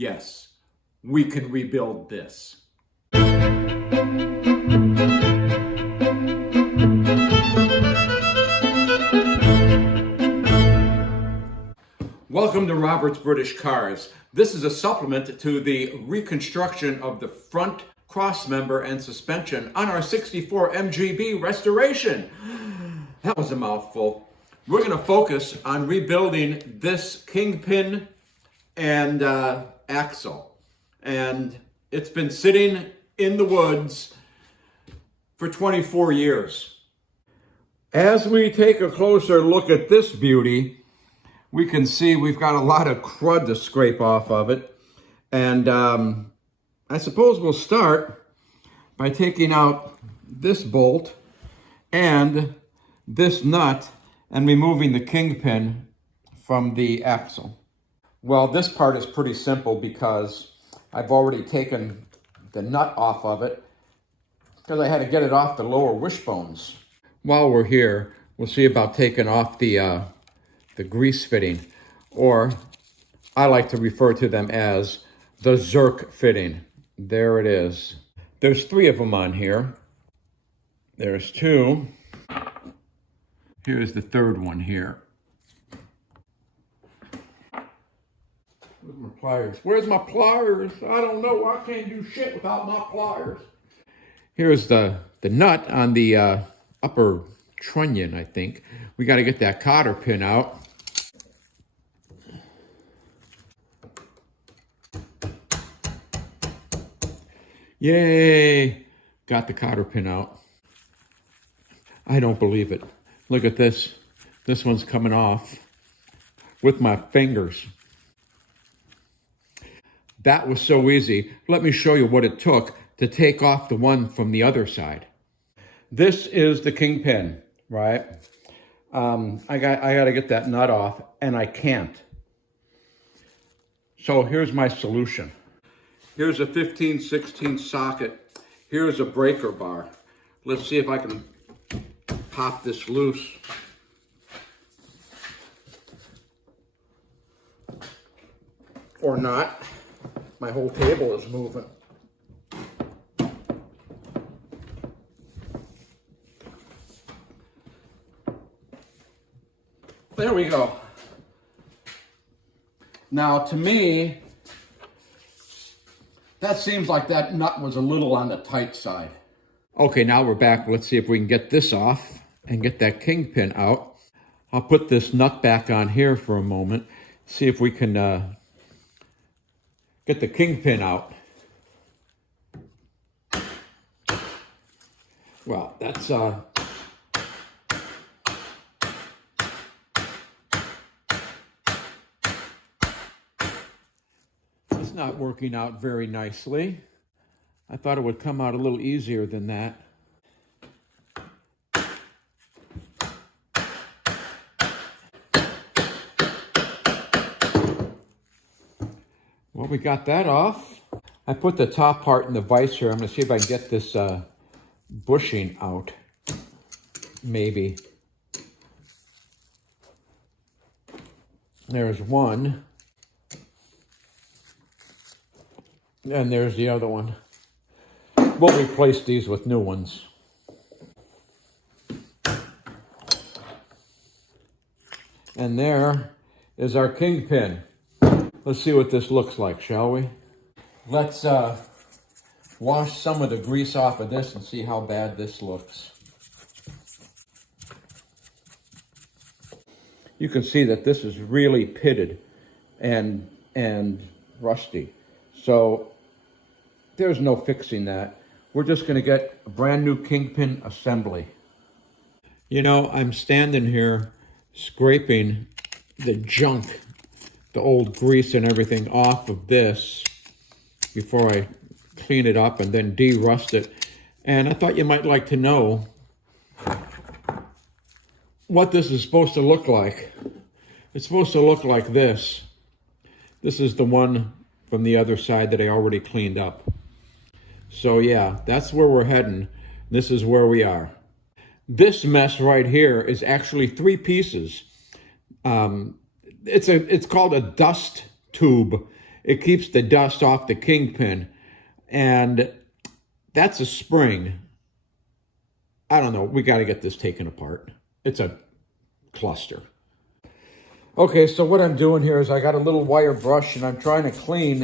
Yes, we can rebuild this. Welcome to Robert's British Cars. This is a supplement to the reconstruction of the front crossmember and suspension on our 64 MGB restoration. That was a mouthful. We're going to focus on rebuilding this Kingpin and Axel. And it's been sitting in the woods for 24 years. As we take a closer look at this beauty, we can see we've got a lot of crud to scrape off of it. And I suppose we'll start by taking out this bolt and this nut and removing the Kingpin from the axle. Well, this part is pretty simple because I've already taken the nut off of it because I had to get it off the lower wishbones. While we're here, we'll see about taking off the grease fitting, or I like to refer to them as the Zerk fitting. There it is. There's 3 of them on here. There's 2. Here's the 3rd one here. Where's my pliers? Where's my pliers? I don't know. I can't do shit without my pliers. Here's the nut on the upper trunnion, I think. We got to get that cotter pin out. Yay! Got the cotter pin out. I don't believe it. Look at this. This one's coming off with my fingers. That was so easy. Let me show you what it took to take off the one from the other side. This is the Kingpin, right? I got to get that nut off, and I can't. So here's my solution. Here's a 15/16 socket. Here's a breaker bar. Let's see if I can pop this loose. Or not. My whole table is moving. There we go. Now, to me, that seems like that nut was a little on the tight side. Okay, now we're back. Let's see if we can get this off and get that Kingpin out. I'll put this nut back on here for a moment. See if we can get the Kingpin out. Well, that's not working out very nicely. I thought it would come out a little easier than that. Well, we got that off. I put the top part in the vise here. I'm going to see if I can get this bushing out. Maybe. There's one. And there's the other one. We'll replace these with new ones. And there is our Kingpin. Let's see what this looks like, shall we? Let's wash some of the grease off of this and see how bad this looks. You can see that this is really pitted and rusty. So there's no fixing that. We're just going to get a brand new Kingpin assembly. You know, I'm standing here scraping the junk, the old grease and everything off of this before I clean it up and then de-rust it. And I thought you might like to know what this is supposed to look like. It's supposed to look like this. This is the one from the other side that I already cleaned up. So yeah, that's where we're heading. This is where we are. This mess right here is actually 3 pieces. It's called a dust tube. It keeps the dust off the Kingpin. And that's a spring. I don't know. We got to get this taken apart. It's a cluster. Okay, so what I'm doing here is I got a little wire brush and I'm trying to clean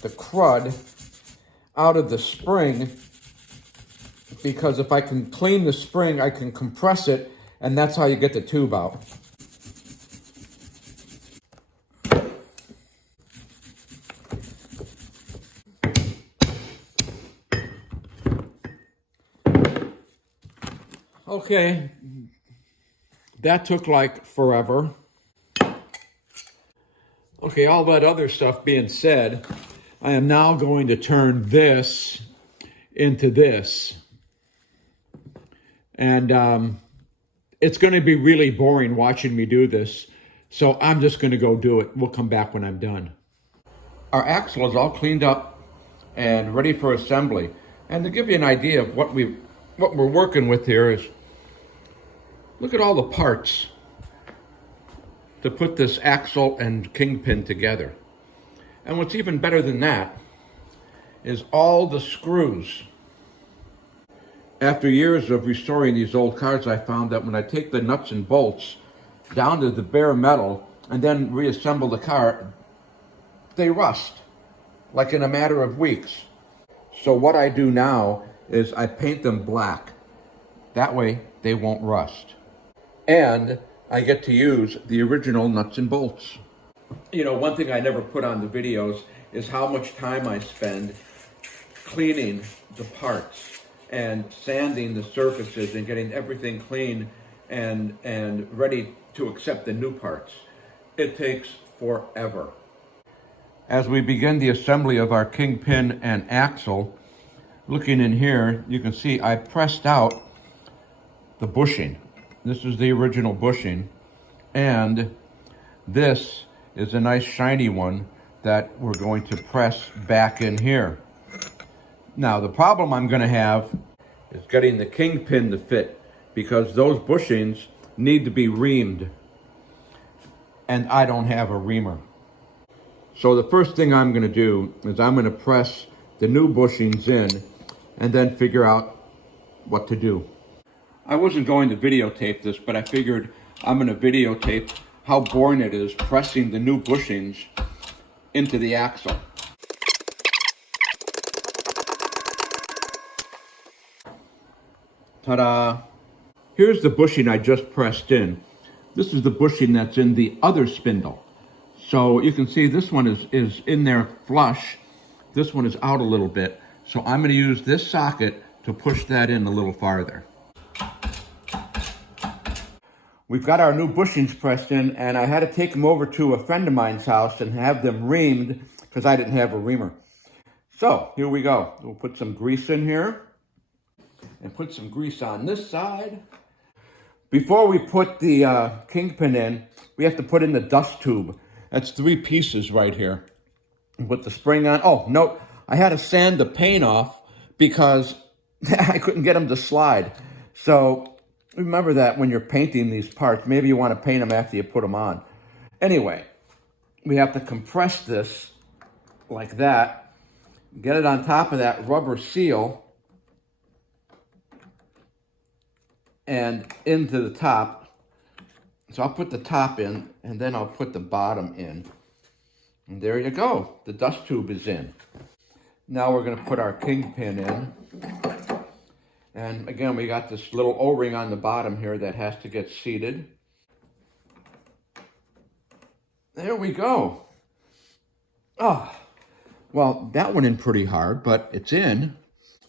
the crud out of the spring, because if I can clean the spring, I can compress it, and that's how you get the tube out. Okay, that took like forever. Okay, all that other stuff being said, I am now going to turn this into this. And it's going to be really boring watching me do this, so I'm just going to go do it. We'll come back when I'm done. Our axle is all cleaned up and ready for assembly. And to give you an idea of what we're working with here is, look at all the parts to put this axle and Kingpin together. And what's even better than that is all the screws. After years of restoring these old cars, I found that when I take the nuts and bolts down to the bare metal and then reassemble the car, they rust, like in a matter of weeks. So what I do now is I paint them black. That way they won't rust. And I get to use the original nuts and bolts. You know, one thing I never put on the videos is how much time I spend cleaning the parts and sanding the surfaces and getting everything clean and ready to accept the new parts. It takes forever. As we begin the assembly of our Kingpin and axle, looking in here, you can see I pressed out the bushing. This is the original bushing, and this is a nice shiny one that we're going to press back in here. Now, the problem I'm going to have is getting the Kingpin to fit, because those bushings need to be reamed, and I don't have a reamer. So the first thing I'm going to do is I'm going to press the new bushings in and then figure out what to do. I wasn't going to videotape this, but I figured I'm going to videotape how boring it is pressing the new bushings into the axle. Ta-da! Here's the bushing I just pressed in. This is the bushing that's in the other spindle. So you can see this one is in there flush. This one is out a little bit. So I'm going to use this socket to push that in a little farther. We've got our new bushings pressed in, and I had to take them over to a friend of mine's house and have them reamed because I didn't have a reamer. So here we go. We'll put some grease in here and put some grease on this side. Before we put the Kingpin in, we have to put in the dust tube. That's 3 pieces right here. Put the spring on. Oh, note, I had to sand the paint off because I couldn't get them to slide. So remember that when you're painting these parts. Maybe you want to paint them after you put them on. Anyway, we have to compress this like that. Get it on top of that rubber seal and into the top. So I'll put the top in, and then I'll put the bottom in. And there you go. The dust tube is in. Now we're going to put our Kingpin in. And again, we got this little O-ring on the bottom here that has to get seated. There we go. Oh, well, that went in pretty hard, but it's in,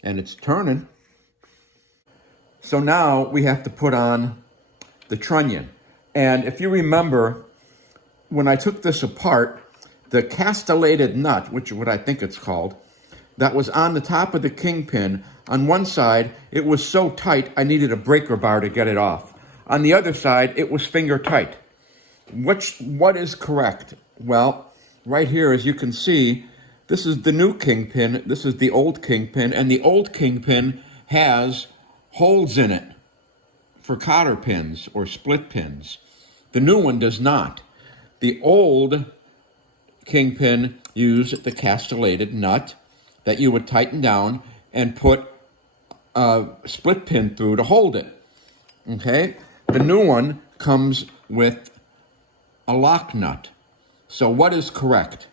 and it's turning. So now we have to put on the trunnion. And if you remember, when I took this apart, the castellated nut, which is what I think it's called, that was on the top of the Kingpin, on one side, it was so tight, I needed a breaker bar to get it off. On the other side, it was finger tight. What is correct? Well, right here, as you can see, this is the new Kingpin, this is the old Kingpin, and the old Kingpin has holes in it for cotter pins or split pins. The new one does not. The old Kingpin used the castellated nut that you would tighten down and put a split pin through to hold it. Okay? The new one comes with a lock nut. So what is correct?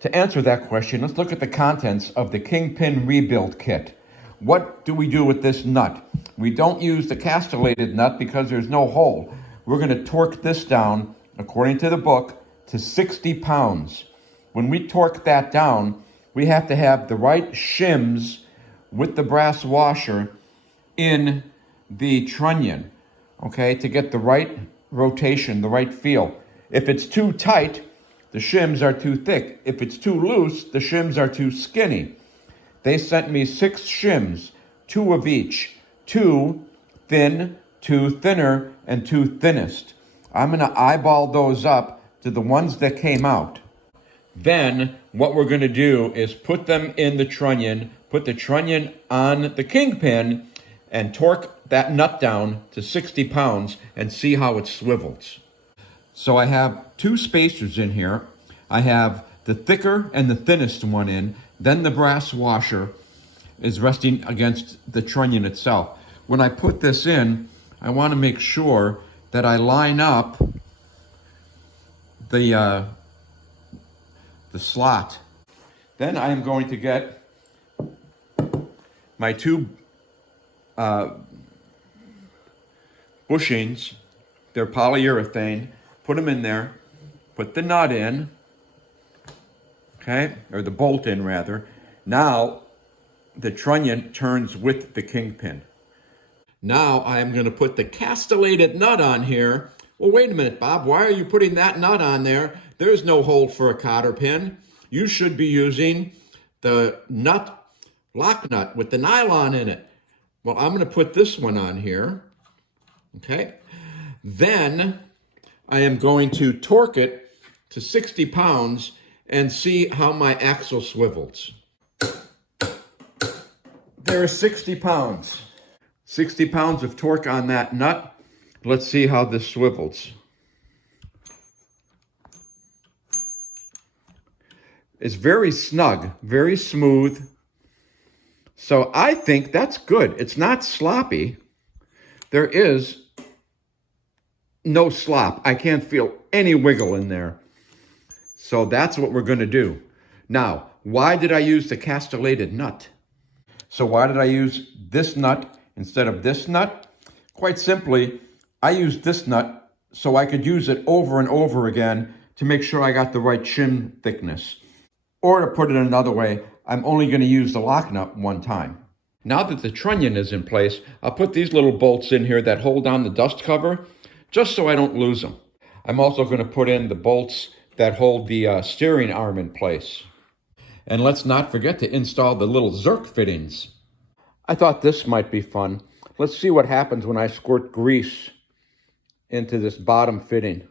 To answer that question, let's look at the contents of the Kingpin rebuild kit. What do we do with this nut? We don't use the castellated nut because there's no hole. We're going to torque this down, according to the book, to 60 pounds. When we torque that down, we have to have the right shims with the brass washer in the trunnion, okay, to get the right rotation, the right feel. If it's too tight, the shims are too thick. If it's too loose, the shims are too skinny. They sent me 6 shims, 2 of each, 2 thin, 2 thinner, and 2 thinnest. I'm going to eyeball those up to the ones that came out. Then what we're going to do is put them in the trunnion, put the trunnion on the Kingpin, and torque that nut down to 60 pounds and see how it swivels. So I have 2 spacers in here. I have the thicker and the thinnest one in. Then the brass washer is resting against the trunnion itself. When I put this in, I want to make sure that I line up the slot. Then I am going to get my 2 bushings. They're polyurethane. Put them in there. Put the nut in. Okay, or the bolt in rather. Now the trunnion turns with the Kingpin. Now I am going to put the castellated nut on here. Well, wait a minute, Bob. Why are you putting that nut on there? There's no hole for a cotter pin. You should be using the nut, lock nut with the nylon in it. Well, I'm going to put this one on here. Okay. Then I am going to torque it to 60 pounds and see how my axle swivels. There are 60 pounds. 60 pounds of torque on that nut. Let's see how this swivels. It's very snug, very smooth. So I think that's good. It's not sloppy. There is no slop. I can't feel any wiggle in there. So that's what we're going to do. Now, why did I use the castellated nut? So why did I use this nut instead of this nut? Quite simply, I used this nut so I could use it over and over again to make sure I got the right shim thickness. Or to put it another way, I'm only going to use the lock nut one time. Now that the trunnion is in place, I'll put these little bolts in here that hold on the dust cover, just so I don't lose them. I'm also going to put in the bolts that hold the steering arm in place. And let's not forget to install the little Zerk fittings. I thought this might be fun. Let's see what happens when I squirt grease into this bottom fitting.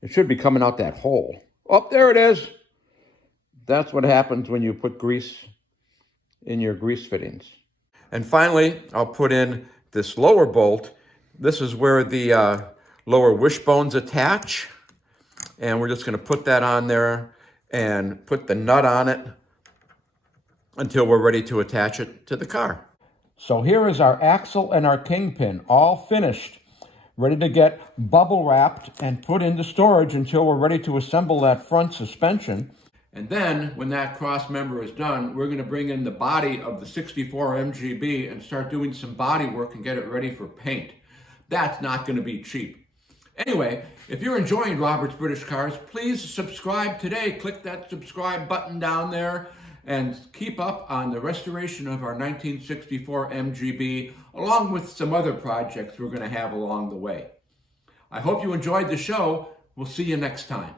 It should be coming out that hole. Oh, there it is. That's what happens when you put grease in your grease fittings. And finally, I'll put in this lower bolt. This is where the lower wishbones attach. And we're just going to put that on there and put the nut on it until we're ready to attach it to the car. So here is our axle and our Kingpin all finished, ready to get bubble wrapped and put into storage until we're ready to assemble that front suspension. And then when that cross member is done, we're going to bring in the body of the 64 MGB and start doing some body work and get it ready for paint. That's not going to be cheap. Anyway, if you're enjoying Robert's British Cars, please subscribe today. Click that subscribe button down there and keep up on the restoration of our 1964 MGB, along with some other projects we're going to have along the way. I hope you enjoyed the show. We'll see you next time.